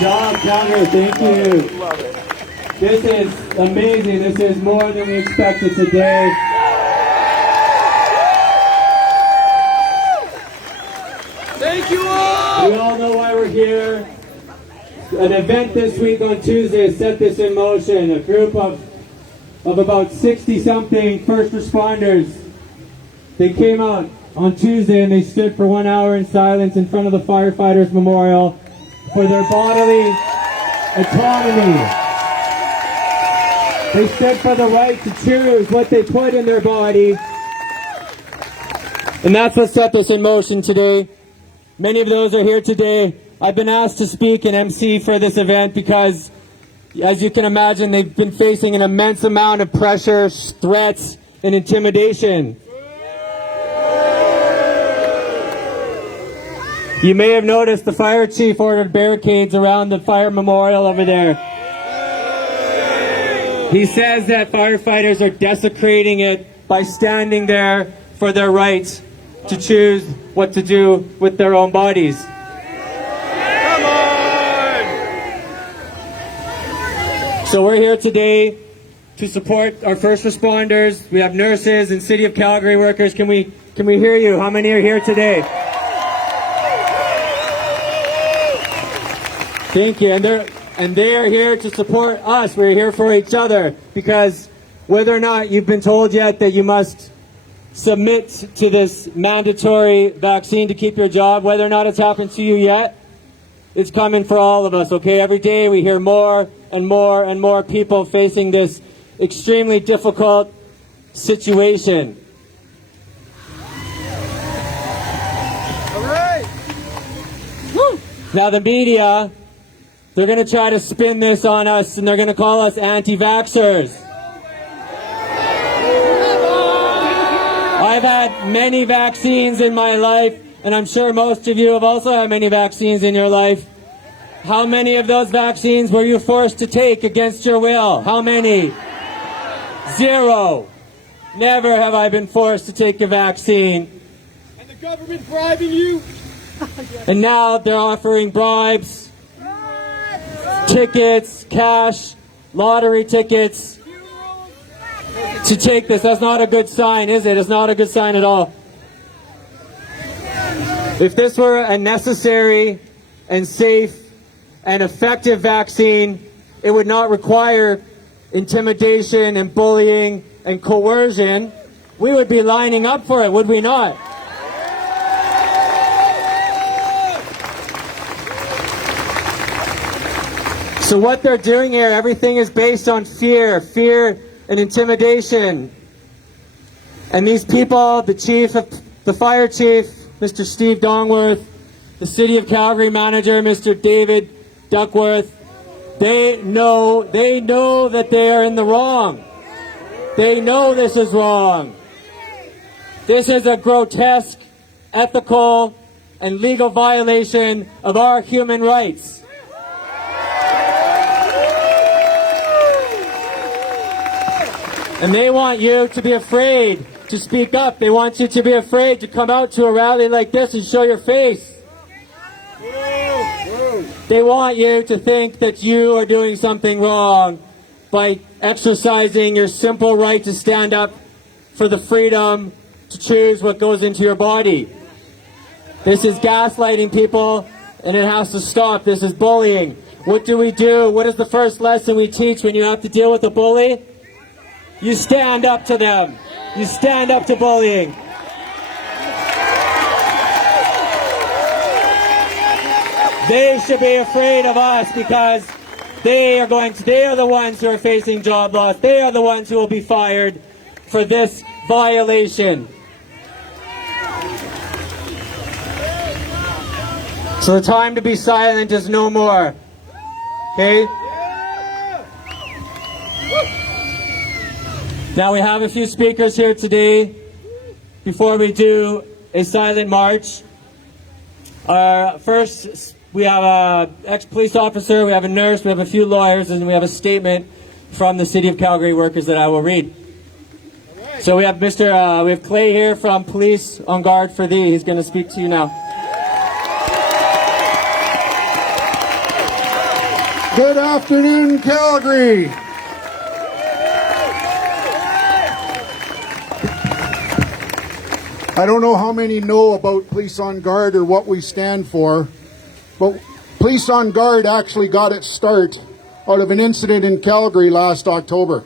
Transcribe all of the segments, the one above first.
job, Calgary. Thank you. This is amazing. This is more than we expected today. Thank you all! We all know why we're here. An event this week on Tuesday set this in motion. A group of about 60-something first responders. They came out on Tuesday and they stood for 1 hour in silence in front of the firefighters' memorial for their bodily autonomy. They stood for the right to choose what they put in their body. And that's what set this in motion today. Many of those are here today. I've been asked to speak and MC for this event because, as you can imagine, they've been facing an immense amount of pressure, threats, and intimidation. You may have noticed the fire chief ordered barricades around the fire memorial over there. He says that firefighters are desecrating it by standing there for their right to choose what to do with their own bodies. Come on! So we're here today to support our first responders. We have nurses and City of Calgary workers. Can we hear you? How many are here today? Thank you. And they are here to support us. We're here for each other because whether or not you've been told yet that you must submit to this mandatory vaccine to keep your job, whether or not it's happened to you yet, it's coming for all of us, okay? Every day we hear more and more and more people facing this extremely difficult situation. All right! Woo! Now the media, they're going to try to spin this on us and they're going to call us anti-vaxxers. I've had many vaccines in my life, and I'm sure most of you have also had many vaccines in your life. How many of those vaccines were you forced to take against your will? How many? 0. Never have I been forced to take a vaccine. And the government bribing you? And now they're offering bribes, tickets, cash, lottery tickets to take this. That's not a good sign, is it? It's not a good sign at all. If this were a necessary and safe and effective vaccine, it would not require intimidation and bullying and coercion. We would be lining up for it, would we not? So what they're doing here, everything is based on fear and intimidation. And these people, the fire chief, Mr. Steve Dongworth, the City of Calgary manager, Mr. David Duckworth, they know that they are in the wrong. They know this is wrong. This is a grotesque, ethical, and legal violation of our human rights. And they want you to be afraid to speak up. They want you to be afraid to come out to a rally like this and show your face. They want you to think that you are doing something wrong by exercising your simple right to stand up for the freedom to choose what goes into your body. This is gaslighting people, and it has to stop. This is bullying. What do we do? What is the first lesson we teach when you have to deal with a bully? You stand up to them. You stand up to bullying. They should be afraid of us because they are the ones who are facing job loss. They are the ones who will be fired for this violation. So the time to be silent is no more. Okay? Now we have a few speakers here today before we do a silent march. First, we have an ex-police officer, we have a nurse, we have a few lawyers, and we have a statement from the City of Calgary workers that I will read. So we have we have Clay here from Police on guard for thee. He's going to speak to you now. Good afternoon, Calgary. I don't know how many know about Police on Guard or what we stand for, but Police on Guard actually got its start out of an incident in Calgary last October.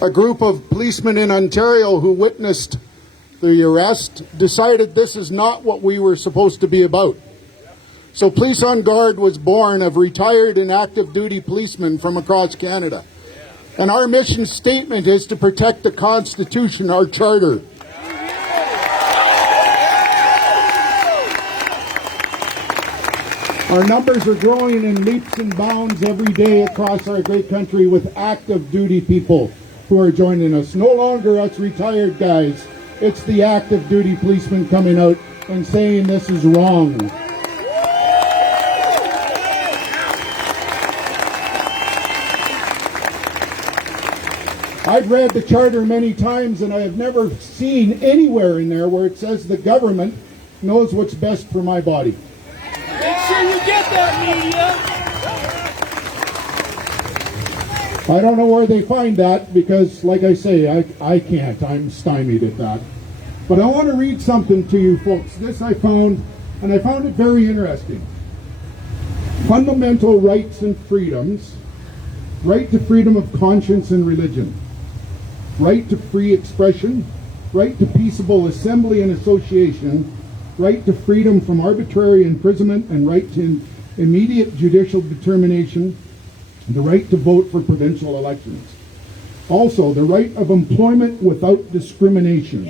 A group of policemen in Ontario who witnessed the arrest decided this is not what we were supposed to be about. So Police on Guard was born of retired and active duty policemen from across Canada. And our mission statement is to protect the Constitution, our charter. Our numbers are growing in leaps and bounds every day across our great country with active duty people who are joining us. No longer us retired guys. It's the active duty policemen coming out and saying this is wrong. I've read the charter many times and I have never seen anywhere in there where it says the government knows what's best for my body. Make sure you get that, media. I don't know where they find that because, like I say, I can't. I'm stymied at that. But I want to read something to you folks. This I found, and I found it very interesting. Fundamental rights and freedoms. Right to freedom of conscience and religion. Right to free expression. Right to peaceable assembly and association. Right to freedom from arbitrary imprisonment and right to immediate judicial determination, the right to vote for provincial elections. Also, the right of employment without discrimination.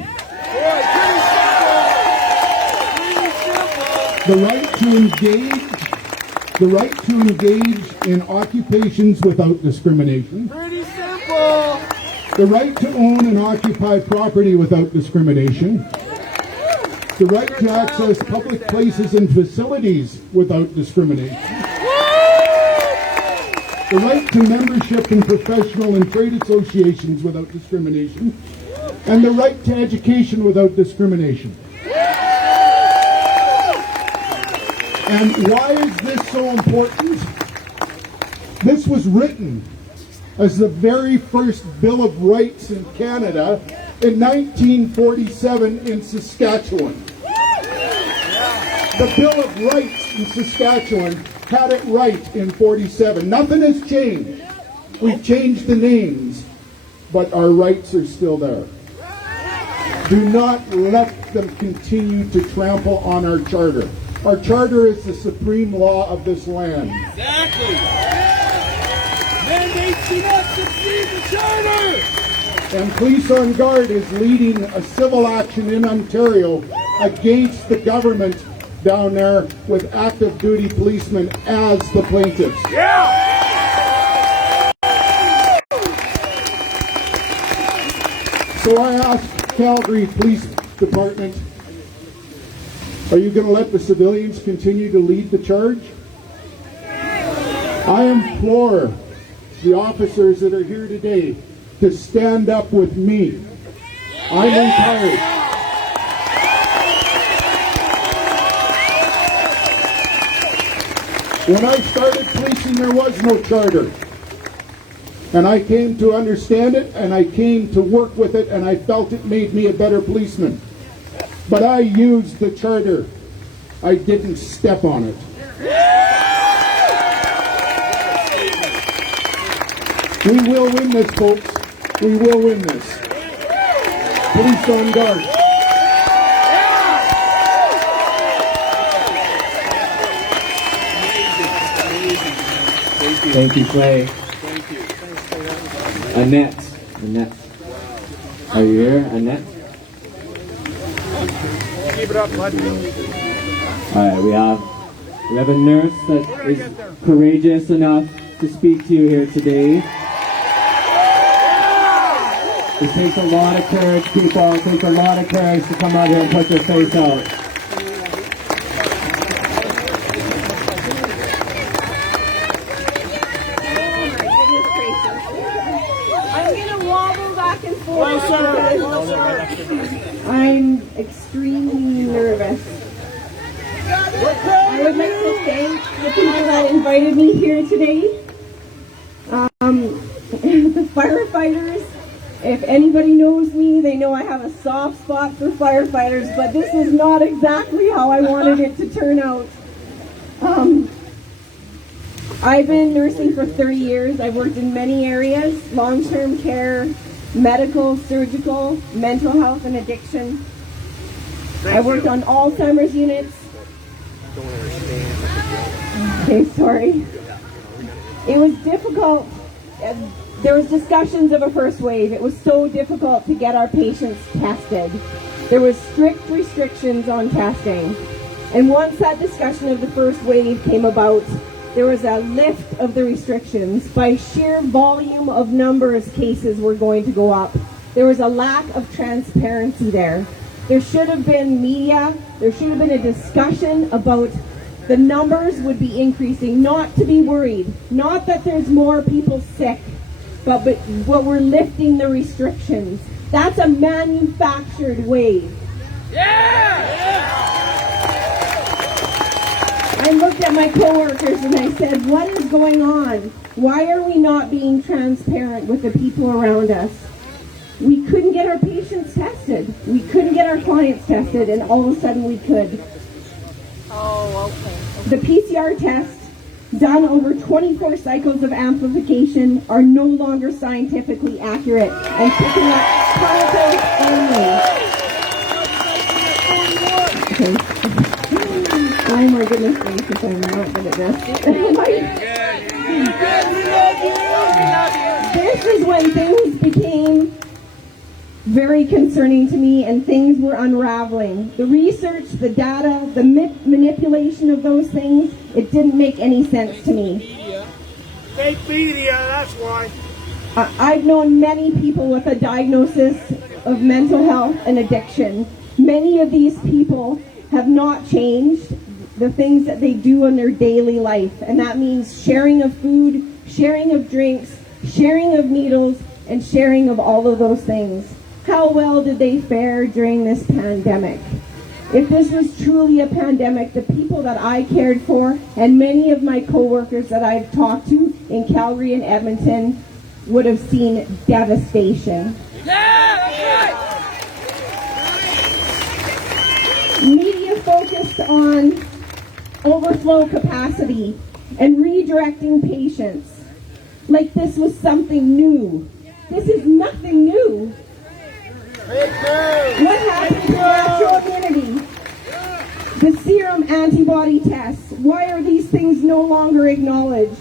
The right to engage in occupations without discrimination. Pretty simple. The right to own and occupy property without discrimination. The right to access public places and facilities without discrimination. The right to membership in professional and trade associations without discrimination. And the right to education without discrimination. And why is this so important? This was written as the very first Bill of Rights in Canada in 1947 in Saskatchewan. The Bill of Rights in Saskatchewan had it right in 47. Nothing has changed. We've changed the names, but our rights are still there. Do not let them continue to trample on our charter. Our charter is the supreme law of this land. Exactly. Mandates do not succeed the charter. And Police on Guard is leading a civil action in Ontario against the government down there with active duty policemen as the plaintiffs. Yeah. So I asked Calgary Police Department, are you going to let the civilians continue to lead the charge? I implore the officers that are here today to stand up with me. I'm retired. When I started policing, there was no charter. And I came to understand it, and I came to work with it, and I felt it made me a better policeman. But I used the charter. I didn't step on it. We will win this, folks. We will win this. Police on Guard. Thank you, Clay. Thank you. Annette. Are you here, Annette? Keep it up, bud. All right, we have a nurse that is courageous enough to speak to you here today. It takes a lot of courage, people. It takes a lot of courage to come out here and put your face out. I'm gonna wobble back and forth. I'm extremely nervous. I would like to thank the people that invited invited me here today. The firefighters, if anybody knows me, they know I have a soft spot for firefighters, but this is not exactly how I wanted it to turn out. I've been nursing for 30 years. I've worked in many areas: long-term care, medical, surgical, mental health, and addiction. I worked on Alzheimer's units. Okay, sorry. It was difficult. There was discussions of a first wave. It was so difficult to get our patients tested. There was strict restrictions on testing. And once that discussion of the first wave came about, there was a lift of the restrictions. By sheer volume of numbers, cases were going to go up. There was a lack of transparency there. There should have been media. There should have been a discussion about the numbers would be increasing, not to be worried. Not that there's more people sick, but we're lifting the restrictions. That's a manufactured wave. I looked at my coworkers and I said, what is going on? Why are we not being transparent with the people around us? We couldn't get our patients tested. We couldn't get our clients tested, and all of a sudden we could. Oh, okay. The PCR tests, done over 24 cycles of amplification, are no longer scientifically accurate and picking up particles only. Okay. Oh my goodness gracious, I'm not good at this. This is when things became very concerning to me and things were unraveling. The research, the data, the manipulation of those things, it didn't make any sense to me. Fake media, that's why. I've known many people with a diagnosis of mental health and addiction. Many of these people have not changed the things that they do in their daily life, and that means sharing of food, sharing of drinks, sharing of needles, and sharing of all of those things. How well did they fare during this pandemic? If this was truly a pandemic, the people that I cared for and many of my coworkers that I've talked to in Calgary and Edmonton would have seen devastation. Media focused on overflow capacity and redirecting patients like this was something new. This is nothing new. What happened to natural immunity? The serum antibody tests. Why are these things no longer acknowledged?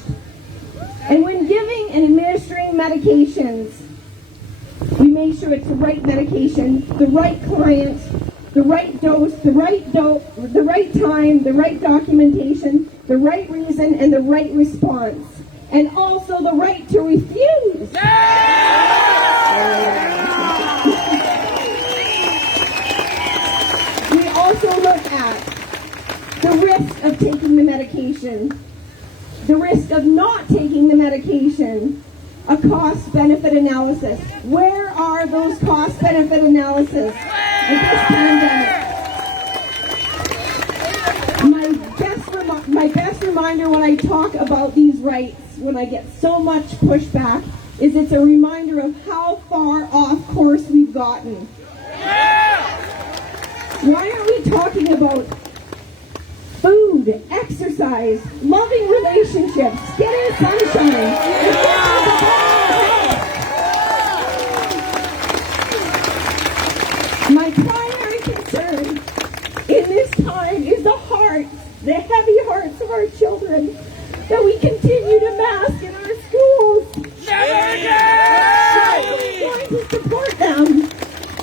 And when giving and administering medications, we make sure it's the right medication, the right client, the right dose, the right time, the right documentation, the right reason, and the right response. And also the right to refuse. We also look at the risk of taking the medication, the risk of not taking the medication, a cost-benefit analysis. Where are those cost-benefit analyses in this pandemic? My best reminder when I talk about these rights, when I get so much pushback, is it's a reminder of how far off course we've gotten. Why are we talking about food, exercise, loving relationships, getting sunshine, and getting the ball? My primary concern in this time is the hearts, the heavy hearts of our children, that we continue to mask in our schools. How are we going to support them?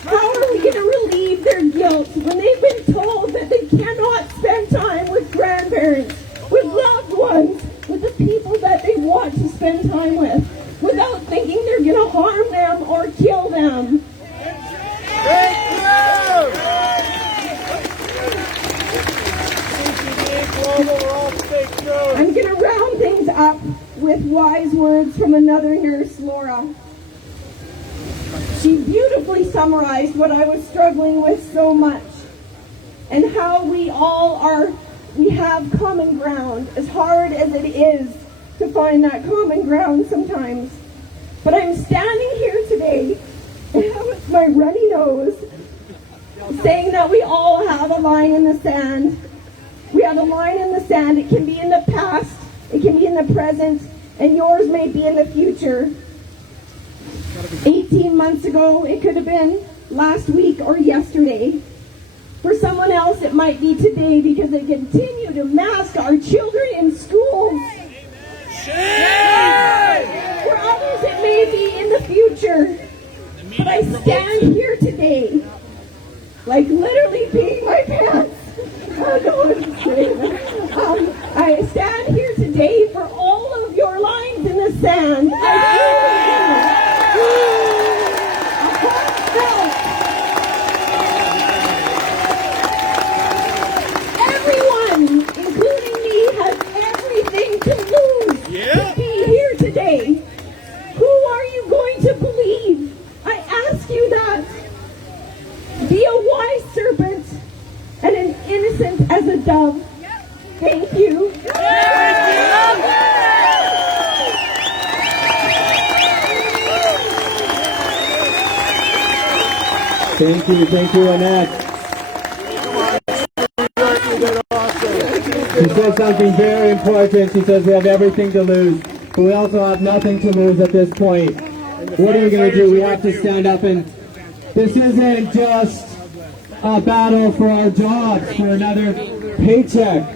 How are we going to relieve their guilt when they've been told that they cannot spend time with grandparents, with loved ones, with the people that they want to spend time with, without thinking they're going to harm them or kill them? I'm going to round things up with wise words from another nurse, Laura. She beautifully summarized what I was struggling with so much, and how we all are we have common ground, as hard as it is to find that common ground sometimes. But I'm standing here today with my runny nose, saying that we all have a line in the sand. We have a line in the sand. It can be in the past, it can be in the present, and yours may be in the future. 18 months ago, it could have been last week or yesterday. For someone else, it might be today, because they continue to mask our children in schools. For others, it may be in the future. But I stand here today, like literally peeing my pants. I don't want to say that. I stand here today for all of your lines in the sand. Everyone, including me, has everything to lose to be here today. Who are you going to believe? I ask you that. Be a wise serpent and an innocent as a dove. Thank you. Thank you, Annette. She said something very important. She says we have everything to lose, but we also have nothing to lose at this point. What are we going to do? We have to stand up, and this isn't just a battle for our jobs, for another paycheck.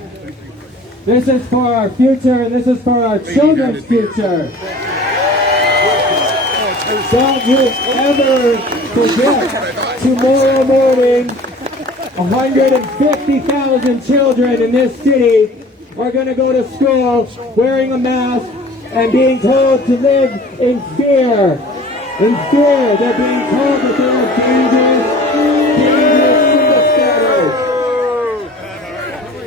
This is for our future, and this is for our children's future. Don't you ever forget, tomorrow morning, 150,000 children in this city are going to go to school wearing a mask and being told to live in fear. In fear. They're being told that they are dangerous single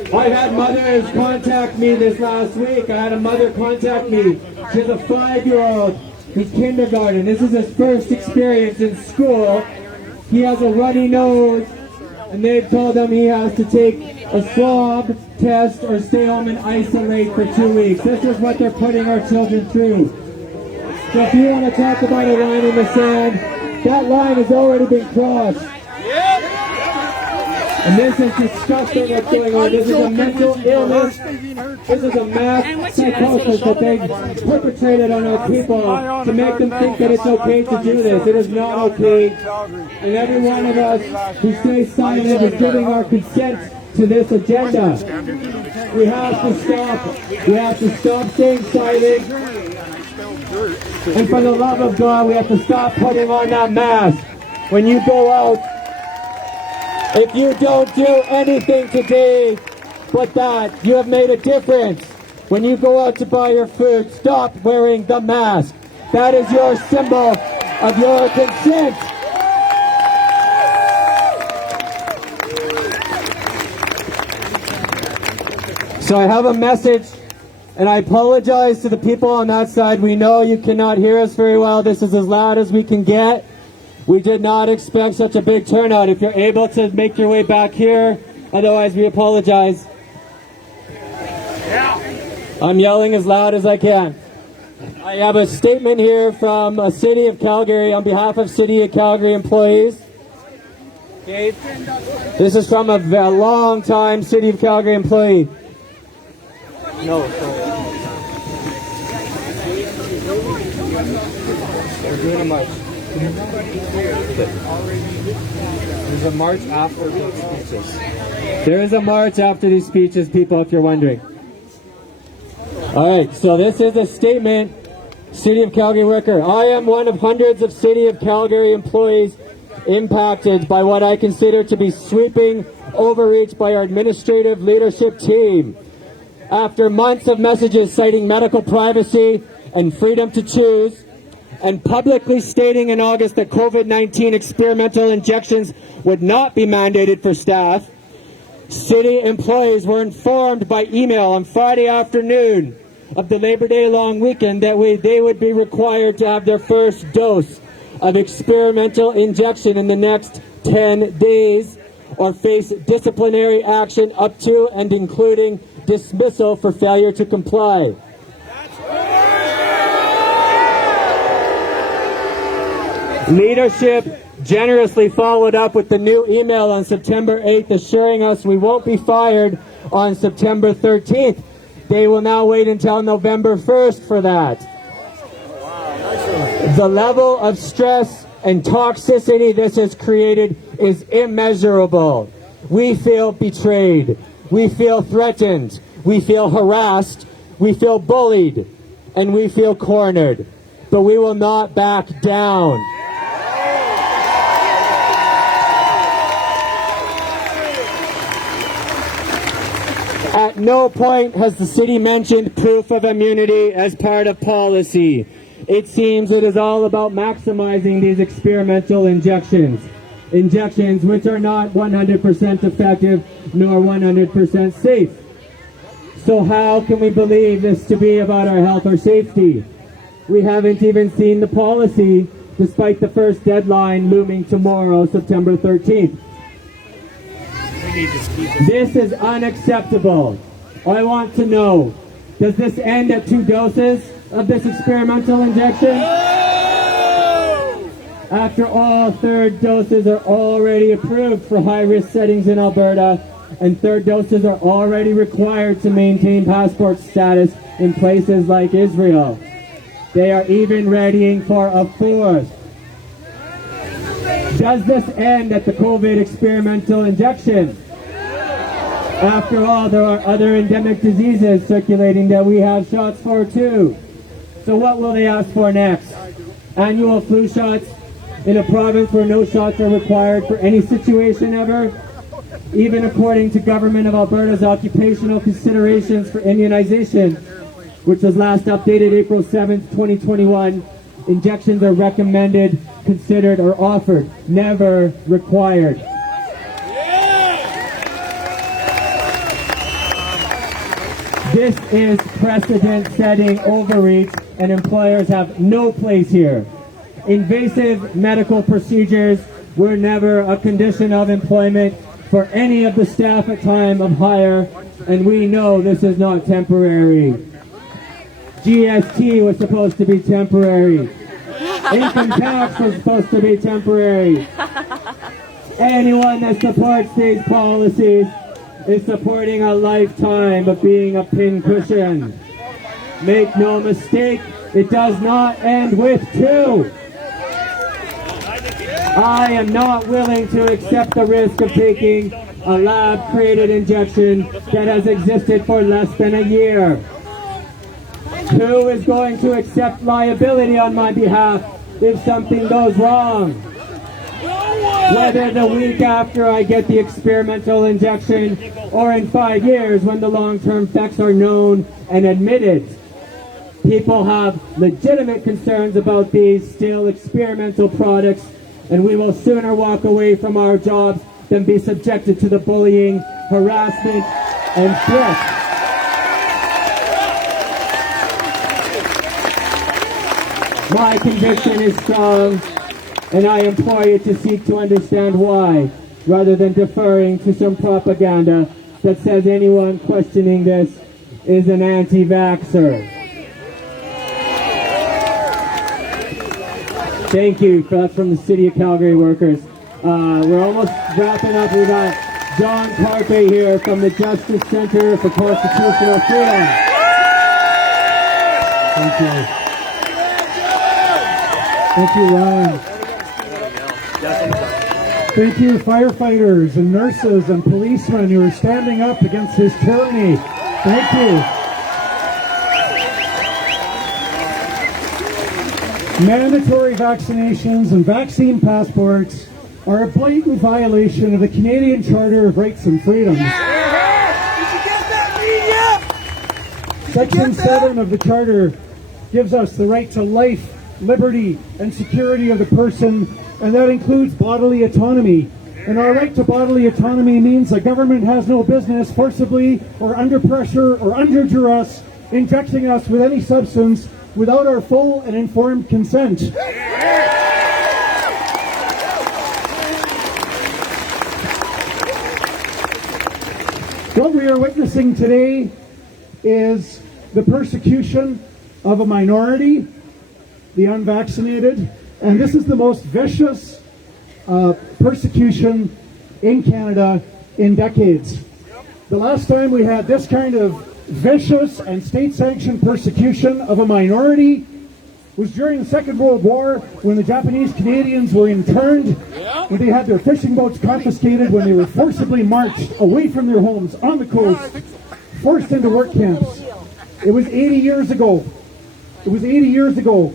status. I've had mothers contact me this last week. I had a mother contact me. She has a 5-year-old who's kindergarten. This is his first experience in school. He has a runny nose, and they've told him he has to take a swab test or stay home and isolate for 2 weeks. This is what they're putting our children through. So if you want to talk about a line in the sand, that line has already been crossed. And this is disgusting what's going on. This is a mental illness. This is a mass psychosis that they perpetrated on our people to make them think that it's okay to do this. It is not okay. And every one of us who stays silent is giving our consent to this agenda. We have to stop. We have to stop staying silent. And for the love of God, we have to stop putting on that mask. When you go out, if you don't do anything today but that, you have made a difference. When you go out to buy your food, stop wearing the mask. That is your symbol of your consent. So I have a message, and I apologize to the people on that side. We know you cannot hear us very well. This is as loud as we can get. We did not expect such a big turnout. If you're able to make your way back here, otherwise we apologize. I'm yelling as loud as I can. I have a statement here from the City of Calgary on behalf of City of Calgary employees. Okay. This is from a long-time City of Calgary employee. No, they're doing a march. There's a march after these speeches. There is a march after these speeches, people, if you're wondering. Alright, so this is a statement, City of Calgary worker. I am one of hundreds of City of Calgary employees impacted by what I consider to be sweeping overreach by our administrative leadership team. After months of messages citing medical privacy and freedom to choose, and publicly stating in August that COVID-19 experimental injections would not be mandated for staff, City employees were informed by email on Friday afternoon of the Labor Day long weekend that they would be required to have their first dose of experimental injection in the next 10 days, or face disciplinary action up to and including dismissal for failure to comply. Leadership generously followed up with the new email on September 8th assuring us we won't be fired on September 13th. They will now wait until November 1st for that. The level of stress and toxicity this has created is immeasurable. We feel betrayed. We feel threatened. We feel harassed. We feel bullied. And we feel cornered. But we will not back down. At no point has the city mentioned proof of immunity as part of policy. It seems it is all about maximizing these experimental injections. Injections which are not 100% effective nor 100% safe. So how can we believe this to be about our health or safety? We haven't even seen the policy despite the first deadline looming tomorrow, September 13th. This is unacceptable. I want to know, does this end at 2 doses of this experimental injection? After all, 3rd doses are already approved for high-risk settings in Alberta, and 3rd doses are already required to maintain passport status in places like Israel. They are even readying for a 4th. Does this end at the COVID experimental injection? After all, there are other endemic diseases circulating that we have shots for too. So what will they ask for next? Annual flu shots in a province where no shots are required for any situation ever? Even according to Government of Alberta's occupational considerations for immunization, which was last updated April 7th, 2021, injections are recommended, considered, or offered, never required. This is precedent-setting overreach, and employers have no place here. Invasive medical procedures were never a condition of employment for any of the staff at time of hire, and we know this is not temporary. GST was supposed to be temporary. Income tax was supposed to be temporary. Anyone that supports these policies is supporting a lifetime of being a pincushion. Make no mistake, it does not end with 2. I am not willing to accept the risk of taking a lab-created injection that has existed for less than a year. Who is going to accept liability on my behalf if something goes wrong? Whether the week after I get the experimental injection or in 5 years when the long-term effects are known and admitted. People have legitimate concerns about these still experimental products, and we will sooner walk away from our jobs than be subjected to the bullying, harassment, and threats. My conviction is strong, and I implore you to seek to understand why, rather than deferring to some propaganda that says anyone questioning this is an anti-vaxxer. Thank you. That's from the City of Calgary workers. We're almost wrapping up. We got John Carpe here from the Justice Center for Constitutional Freedom. Thank you. Thank you, Ryan. Thank you, firefighters and nurses and policemen who are standing up against this tyranny. Thank you. Mandatory vaccinations and vaccine passports are a blatant violation of the Canadian Charter of Rights and Freedoms. Section 7 of the Charter gives us the right to life, liberty, and security of the person, and that includes bodily autonomy. And our right to bodily autonomy means the government has no business forcibly or under pressure or under duress injecting us with any substance without our full and informed consent. What we are witnessing today is the persecution of a minority, the unvaccinated, and this is the most vicious persecution in Canada in decades. The last time we had this kind of vicious and state-sanctioned persecution of a minority was during the Second World War, when the Japanese Canadians were interned, when they had their fishing boats confiscated, when they were forcibly marched away from their homes on the coast, forced into work camps. It was 80 years ago. It was 80 years ago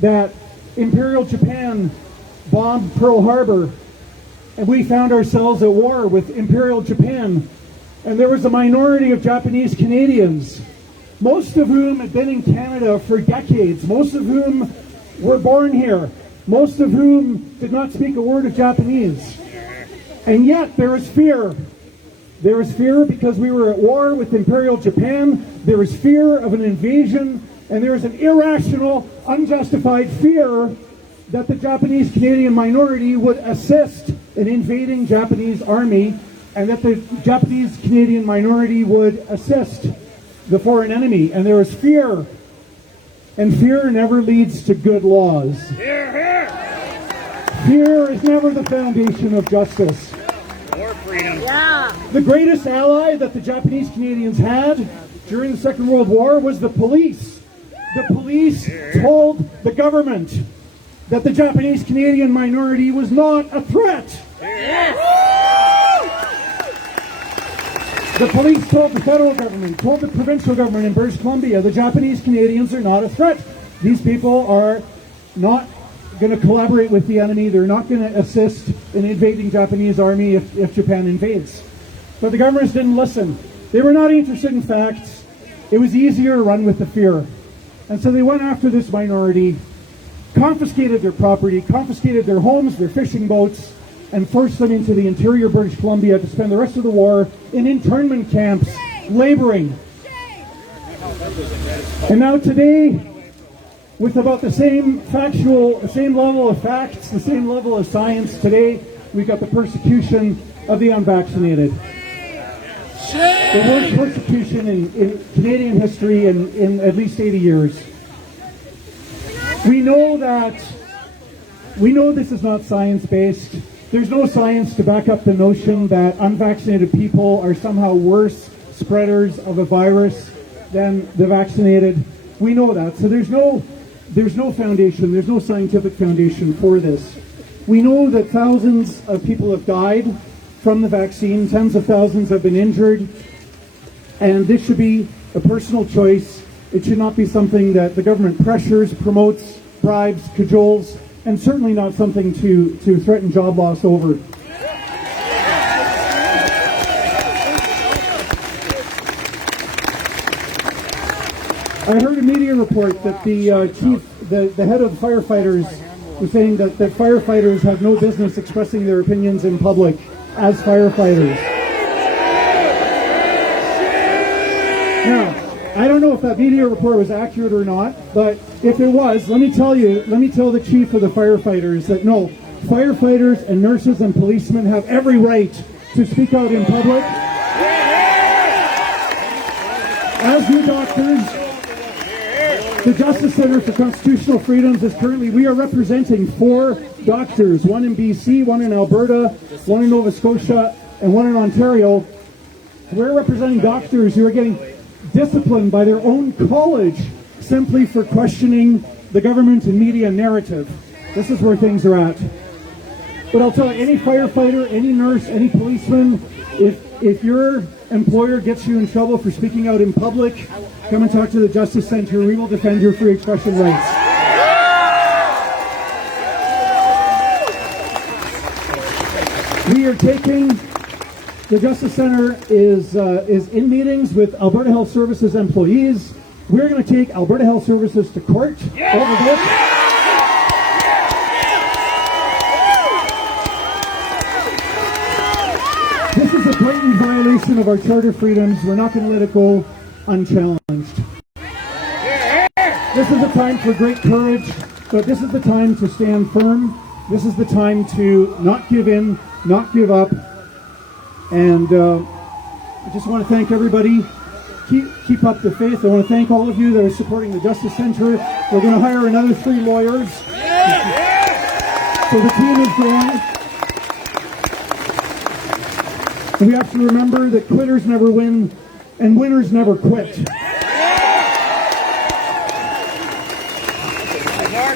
that Imperial Japan bombed Pearl Harbor, and we found ourselves at war with Imperial Japan. And there was a minority of Japanese Canadians, most of whom had been in Canada for decades, most of whom were born here, most of whom did not speak a word of Japanese. And yet there was fear. There was fear because we were at war with Imperial Japan. There was fear of an invasion, and there was an irrational, unjustified fear that the Japanese Canadian minority would assist an invading Japanese army, and that the Japanese Canadian minority would assist the foreign enemy. And there was fear, and fear never leads to good laws. Fear is never the foundation of justice. Or freedom. Yeah. The greatest ally that the Japanese Canadians had during the Second World War was the police. The police told the government that the Japanese Canadian minority was not a threat. The police told the federal government, told the provincial government in British Columbia, the Japanese Canadians are not a threat. These people are not going to collaborate with the enemy. They're not going to assist an invading Japanese army if Japan invades. But the governments didn't listen. They were not interested in facts. It was easier to run with the fear. And so they went after this minority, confiscated their property, confiscated their homes, their fishing boats, and forced them into the interior British Columbia to spend the rest of the war in internment camps, laboring. And now today, with about the same level of facts, the same level of science, today we've got the persecution of the unvaccinated. The worst persecution in Canadian history in at least 80 years. We know this is not science-based. There's no science to back up the notion that unvaccinated people are somehow worse spreaders of a virus than the vaccinated. We know that. So there's no foundation, there's no scientific foundation for this. We know that thousands of people have died from the vaccine, tens of thousands have been injured, and this should be a personal choice. It should not be something that the government pressures, promotes, bribes, cajoles, and certainly not something to threaten job loss over. I heard a media report that the head of firefighters was saying that firefighters have no business expressing their opinions in public as firefighters. Now, I don't know if that media report was accurate or not, but if it was, let me tell the chief of the firefighters that no, firefighters and nurses and policemen have every right to speak out in public. As do doctors. The Justice Center for Constitutional Freedoms is currently, we are representing 4 doctors, one in BC, one in Alberta, one in Nova Scotia, and one in Ontario. We're representing doctors who are getting disciplined by their own college simply for questioning the government and media narrative. This is where things are at. But I'll tell you, any firefighter, any nurse, any policeman, if your employer gets you in trouble for speaking out in public, come and talk to the Justice Center. We will defend your free expression rights. We are taking, the Justice Center is in meetings with Alberta Health Services employees. We're going to take Alberta Health Services to court over this. This is a blatant violation of our charter freedoms. We're not going to let it go unchallenged. This is a time for great courage, but this is the time to stand firm. This is the time to not give in, not give up, and I just want to thank everybody. Keep up the faith. I want to thank all of you that are supporting the Justice Center. We're going to hire another 3 lawyers. So the team is growing. And we have to remember that quitters never win and winners never quit.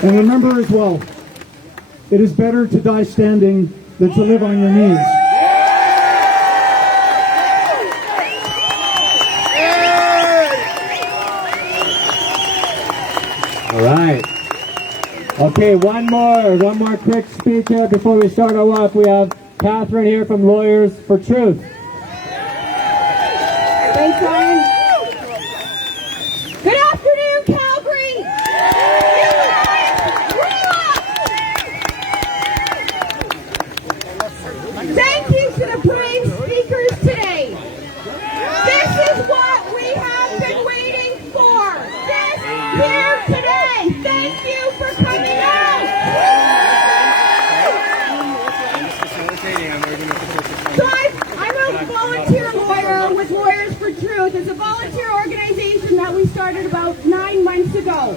And remember as well, it is better to die standing than to live on your knees. All right. Okay, one more quick speech here before we start our walk. We have Catherine here from Lawyers for Truth. Thanks, Ryan. Good afternoon, Calgary. Thank you to the brave speakers today. This is what we have been waiting for. This here today. Thank you for coming out. So I'm a volunteer lawyer with Lawyers for Truth. It's a volunteer organization that we started about 9 months ago.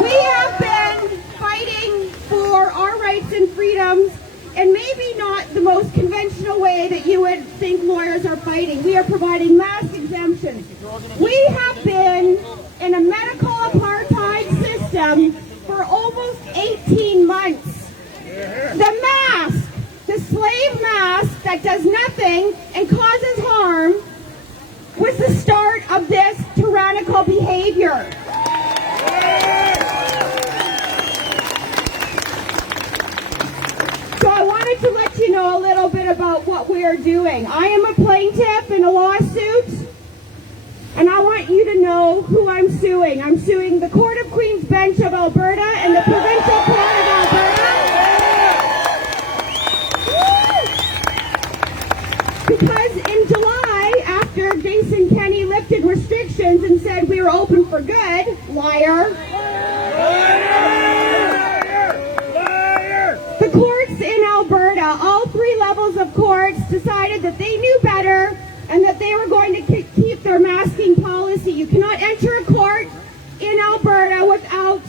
We have been fighting for our rights and freedoms, and maybe not the most conventional way that you would think lawyers are fighting. We are providing mass exemptions. We have been in a medical apartheid system for almost 18 months. The mask, the slave mask that does nothing and causes harm, was the start of this tyrannical behavior. So I wanted to let you know a little bit about what we are doing. I am a plaintiff in a lawsuit, and I want you to know who I'm suing. I'm suing the Court of Queen's Bench of Alberta and the Provincial Court of Alberta. Because in July, after Jason Kenney lifted restrictions and said we were open for good, liar. The courts in Alberta, all 3 levels of courts, decided that they knew better and that they were going to keep their masking policy. You cannot enter a court in Alberta without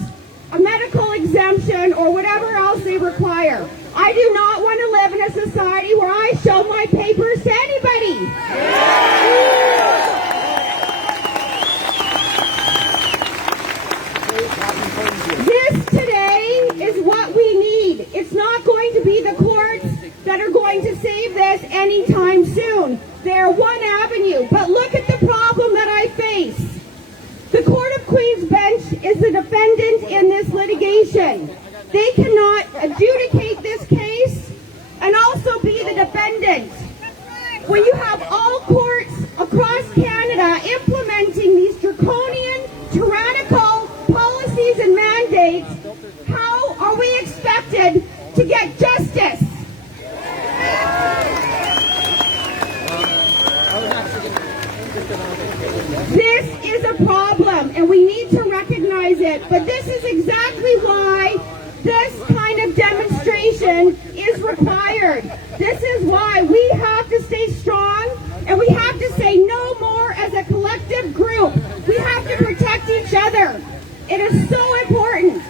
a medical exemption or whatever else they require. I do not want to live in a society where I show my papers to anybody. This today is what we need. It's not going to be the courts that are going to save this anytime soon. They're one avenue, but look at the problem that I face. The Court of Queen's Bench is the defendant in this litigation. They cannot adjudicate this case and also be the defendant. When you have all courts across Canada implementing these draconian, tyrannical policies and mandates, how are we expected to get justice? This is a problem, and we need to recognize it, but this is exactly why this kind of demonstration is required. This is why we have to stay strong, and we have to say no more as a collective group. We have to protect each other. It is so important.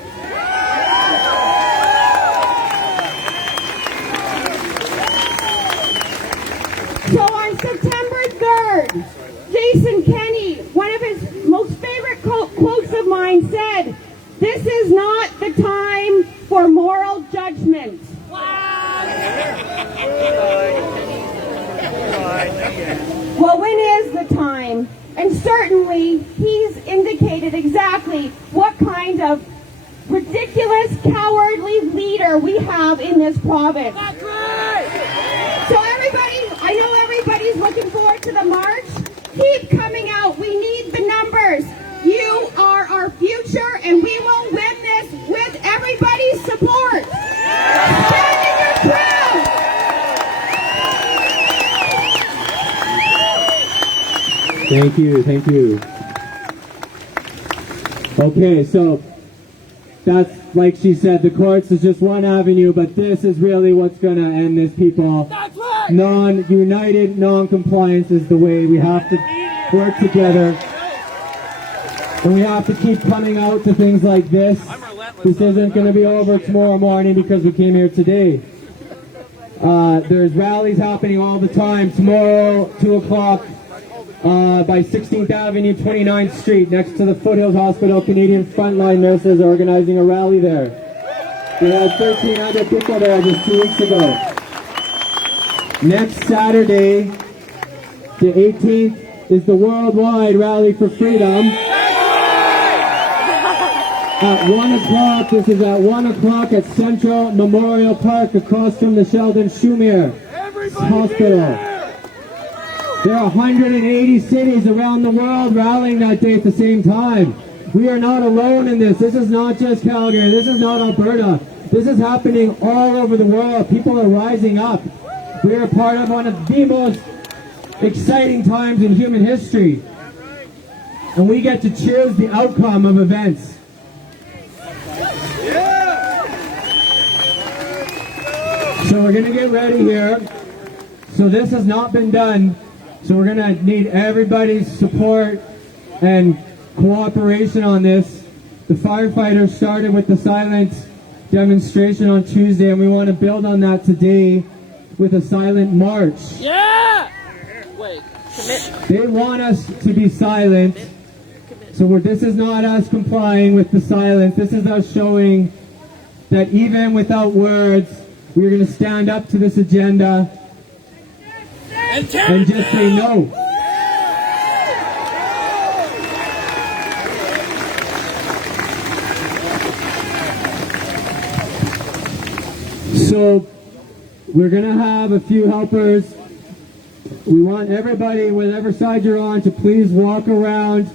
So on September 3rd, Jason Kenney, one of his most favorite quotes of mine, said, "This is not the time for moral judgment." Well, when is the time? And certainly, he's indicated exactly what kind of ridiculous, cowardly leader we have in this province. So everybody, I know everybody's looking forward to the march. Keep coming out. We need the numbers. You are our future, and we will win this with everybody's support. Stand in your truth. Thank you, thank you. Okay, so that's, like she said, the courts is just one avenue, but this is really what's going to end this, people. That's right. united non-compliance is the way. We have to work together. And we have to keep coming out to things like this. This isn't going to be over tomorrow morning because we came here today. There's rallies happening all the time. Tomorrow, 2 o'clock, by 16th Avenue, 29th Street, next to the Foothills Hospital, Canadian Frontline nurses are organizing a rally there. We had 1,300 people there just 2 weeks ago. Next Saturday, the 18th, is the Worldwide Rally for Freedom. At 1 o'clock, this is at 1 o'clock at Central Memorial Park across from the Sheldon Schumer Hospital. There are 180 cities around the world rallying that day at the same time. We are not alone in this. This is not just Calgary. This is not Alberta. This is happening all over the world. People are rising up. We are part of one of the most exciting times in human history. And we get to choose the outcome of events. So we're going to get ready here. So this has not been done. So we're going to need everybody's support and cooperation on this. The firefighters started with the silent demonstration on Tuesday, and we want to build on that today with a silent march. Yeah! Wait, commit. They want us to be silent. So this is not us complying with the silence. This is us showing that even without words, we're going to stand up to this agenda and just say no. So we're going to have a few helpers. We want everybody, whatever side you're on, to please walk around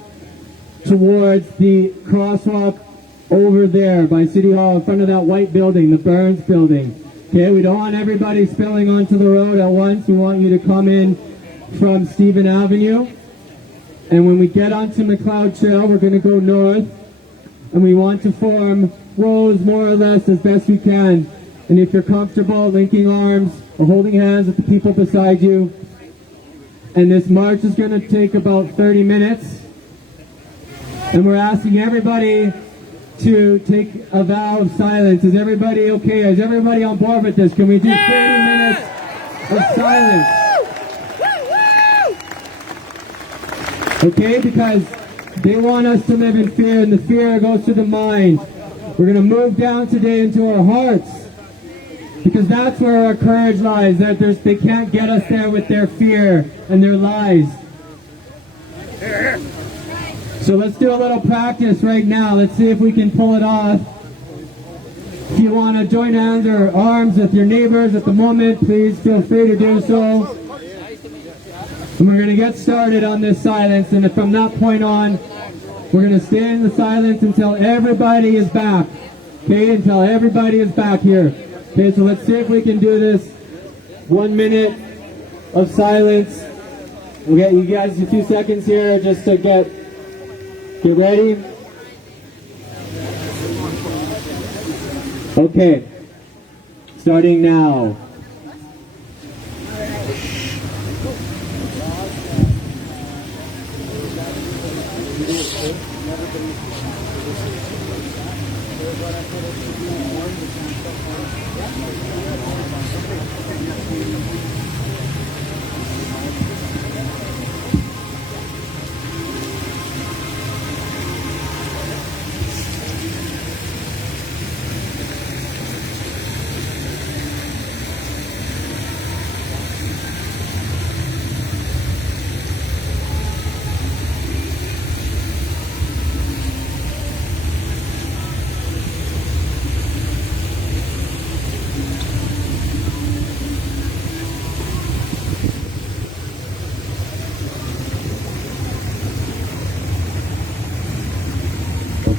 towards the crosswalk over there by City Hall in front of that white building, the Burns building. Okay, we don't want everybody spilling onto the road at once. We want you to come in from Stephen Avenue. And when we get onto McLeod Trail, we're going to go north. And we want to form rows more or less as best we can. And if you're comfortable linking arms or holding hands with the people beside you. And this march is going to take about 30 minutes. And we're asking everybody to take a vow of silence. Is everybody okay? Is everybody on board with this? Can we do 30 minutes of silence? Okay, because they want us to live in fear, and the fear goes to the mind. We're going to move down today into our hearts, because that's where our courage lies. They can't get us there with their fear and their lies. So let's do a little practice right now. Let's see if we can pull it off. If you want to join hands or arms with your neighbors at the moment, please feel free to do so. And we're going to get started on this silence. And from that point on, we're going to stay in the silence until everybody is back. Okay, until everybody is back here. Okay, so let's see if we can do this. 1 minute of silence. We'll get you guys a few seconds here just to get ready. Okay. Starting now.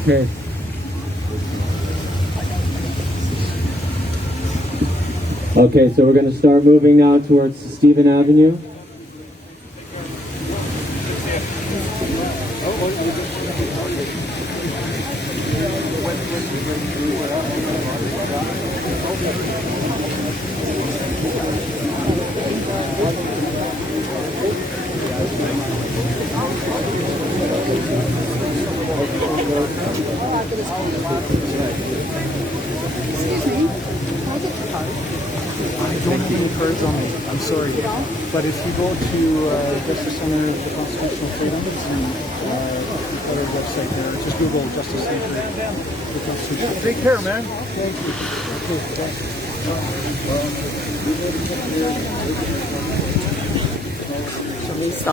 Okay. Okay, so we're going to start moving now towards Stephen Avenue. I don't have any cards on me. I'm sorry. But if you go to Justice Center of the Constitutional Freedoms and other website there, just Google Justice Center of the Constitution. Take care, man. Should we stop?